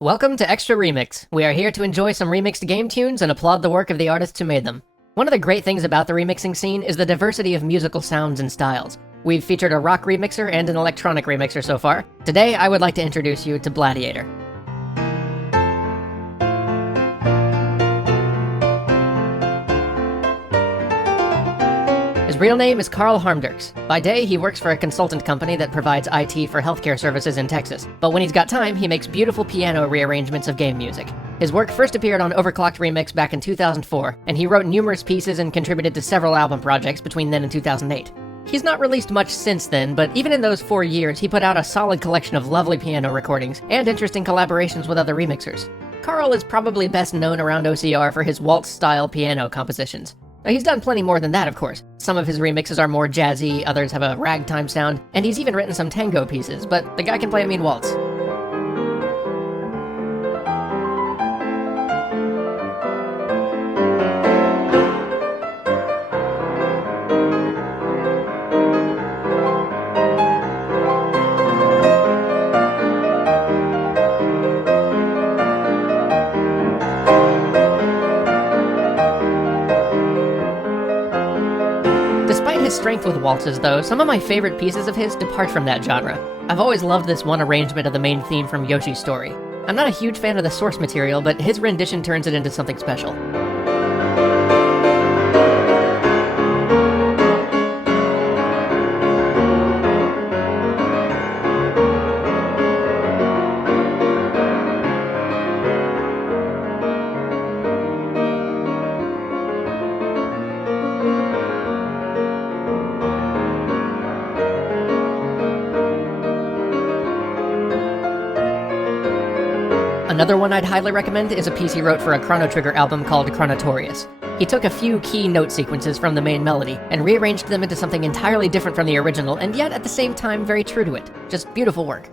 Welcome to Extra Remix. We are here to enjoy some remixed game tunes and applaud the work of the artists who made them. One of the great things about the remixing scene is the diversity of musical sounds and styles. We've featured a rock remixer and an electronic remixer so far. Today, I would like to introduce you to Bladiator. His real name is Carl Harmdirks. By day, he works for a consultant company that provides IT for healthcare services in Texas. But when he's got time, he makes beautiful piano rearrangements of game music. His work first appeared on Overclocked Remix back in 2004, and he wrote numerous pieces and contributed to several album projects between then and 2008. He's not released much since then, but even in those 4 years, he put out a solid collection of lovely piano recordings and interesting collaborations with other remixers. Carl is probably best known around OCR for his waltz-style piano compositions. Now, he's done plenty more than that, of course. Some of his remixes are more jazzy, others have a ragtime sound, and he's even written some tango pieces, but the guy can play a mean waltz. Despite his strength with waltzes, though, some of my favorite pieces of his depart from that genre. I've always loved this one arrangement of the main theme from Yoshi's Story. I'm not a huge fan of the source material, but his rendition turns it into something special. Another one I'd highly recommend is a piece he wrote for a Chrono Trigger album called Chronotorious. He took a few key note sequences from the main melody and rearranged them into something entirely different from the original, and yet at the same time very true to it. Just beautiful work.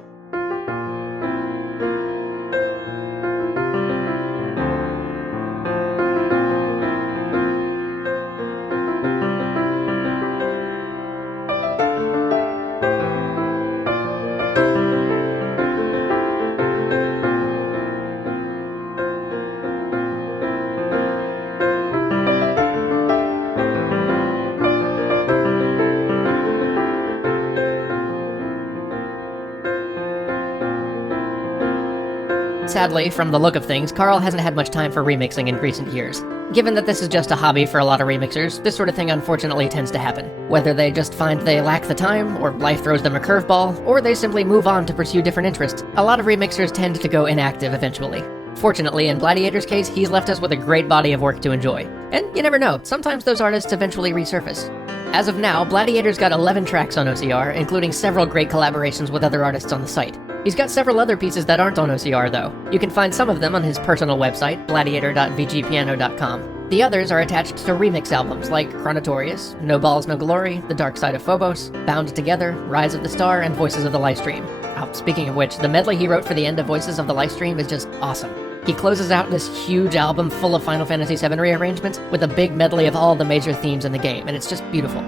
Sadly, from the look of things, Carl hasn't had much time for remixing in recent years. Given that this is just a hobby for a lot of remixers, this sort of thing unfortunately tends to happen. Whether they just find they lack the time, or life throws them a curveball, or they simply move on to pursue different interests, a lot of remixers tend to go inactive eventually. Fortunately, in Bladiator's case, he's left us with a great body of work to enjoy. And you never know, sometimes those artists eventually resurface. As of now, Bladiator's got 11 tracks on OCR, including several great collaborations with other artists on the site. He's got several other pieces that aren't on OCR, though. You can find some of them on his personal website, bladiator.vgpiano.com. The others are attached to remix albums like Chronotorious, No Balls, No Glory, The Dark Side of Phobos, Bound Together, Rise of the Star, and Voices of the Livestream. Oh, speaking of which, the medley he wrote for the end of Voices of the Livestream is just awesome. He closes out this huge album full of Final Fantasy VII rearrangements with a big medley of all the major themes in the game, and it's just beautiful.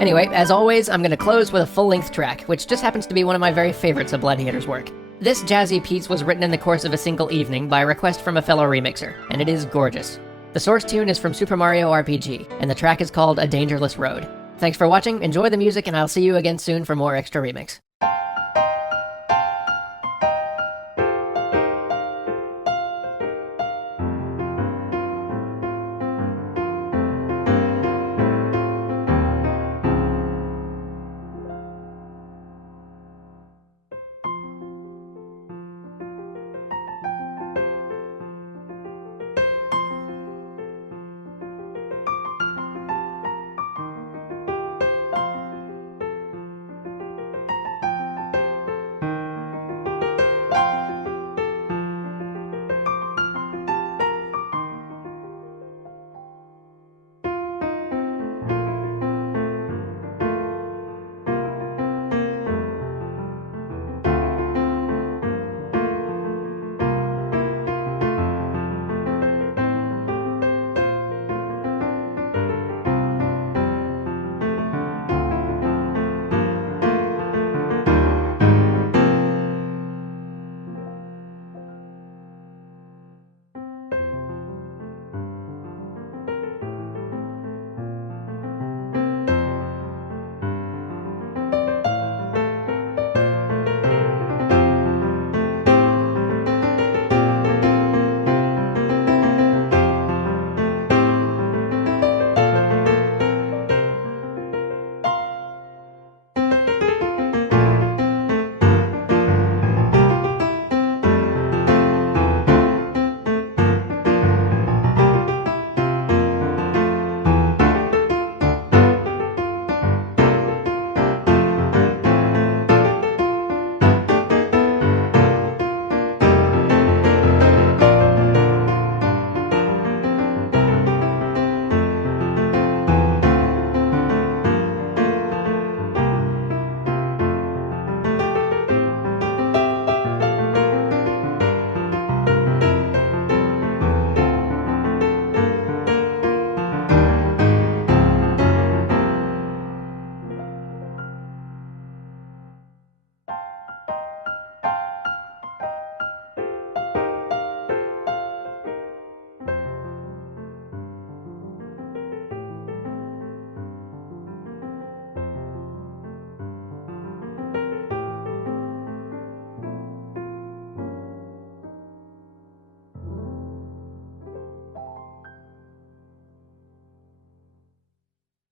Anyway, as always, I'm going to close with a full-length track, which just happens to be one of my very favorites of Bladiator's work. This jazzy piece was written in the course of a single evening by request from a fellow remixer, and it is gorgeous. The source tune is from Super Mario RPG, and the track is called A Dangerous Road. Thanks for watching, enjoy the music, and I'll see you again soon for more Extra Remix.